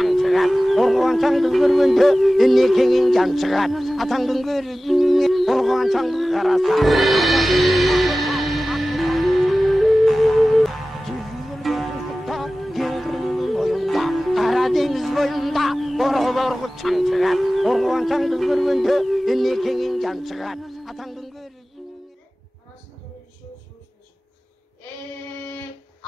창 шығат. Қорғаған шаңды көргенде енекеңнен жан шығат. Атаңдың көріне қорғаған шаңды қараса. Karadeniz boyunda borğu çan çıkar. Orğuan çandı görgünde enekengin can çıkar. Atandın görgünde.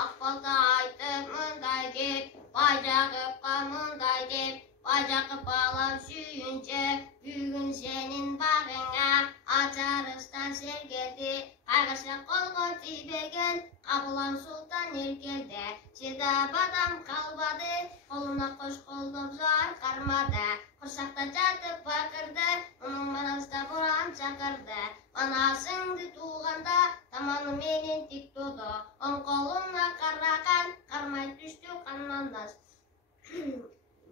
Akbalda aytып мындай деп, байжагыпка мындай деп, байжагып балам сүйүнчө, бүгүн сенин багыңа ачарыстан сергелди, кайгыша колго тийбеген Кабылан султан эркелде, чыдап адам калбады, колуна кош колдоп зар кармады, курсакта жатып бакырды, мунун манаста буран чакырды, анасыңды тууганда таманы менен тик тодо, оң колуна караган кармай түштү канмандас.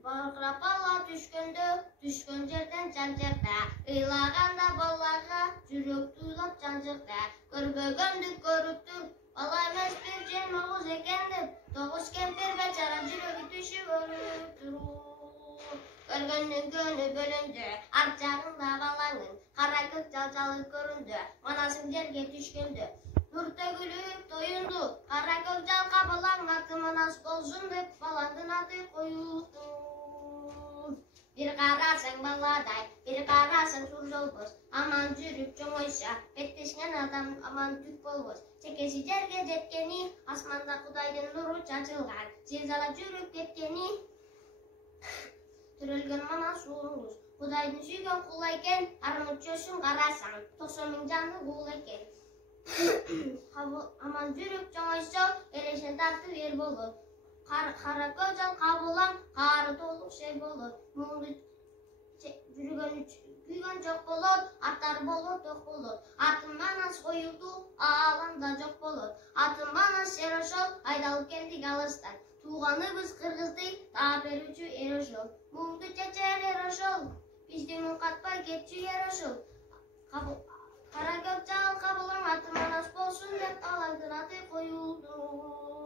Баркырап бала түшкөндө, түшкөн жерден жанжырда, ыйлаганда балага жүрөк туйлап жанжырда, көрбөгөндү көрүп тур, бала эмес бир жем огуз экен деп, тогуз кемпир бечара жүрөгү түшүп өлүп тур. Көргөндүн көнү бөлүндү, арт жагында балаңын, кара көк жалжалы көрүндү, манасың жерге түшкөндө. Нур төгүлүп тоюнду, кара көк жалга балаң аты манас болсун деп, балаңдын аты коюлду. Bir karasın baladay, bir karasın turjolboz, aman жүрүп чоңойса, беттешкен адам aman түк болбоз. Чекеси жерге жеткени, асманда Кудайдын нуру чачылган, зилзала жүрүп кеткени, түрөлгөн мана сууңуз. Кудайдын сүйгөн кулу экен, армуччосун карасаң, 90 000 жанды кул экен. Aman жүрүп чоңойсо, элешен тартып эр болот. Кара көзал кабылаң, кары толук шер болот. Муңду жүргөн күйгөн жок болот, аттар болот, ток болот. Атын манас коюлду, аланда жок болот. Атын манас жер ошол, айдалып келдик алыстан. Тууганыбыз кыргызды таа берүүчү эр ошол. Муңду чечер эр ошол, бизди муң катпай кетчү эр ошол. Кара көк жал кабылаң, аты манас болсун деп, алаңдын аты коюлду.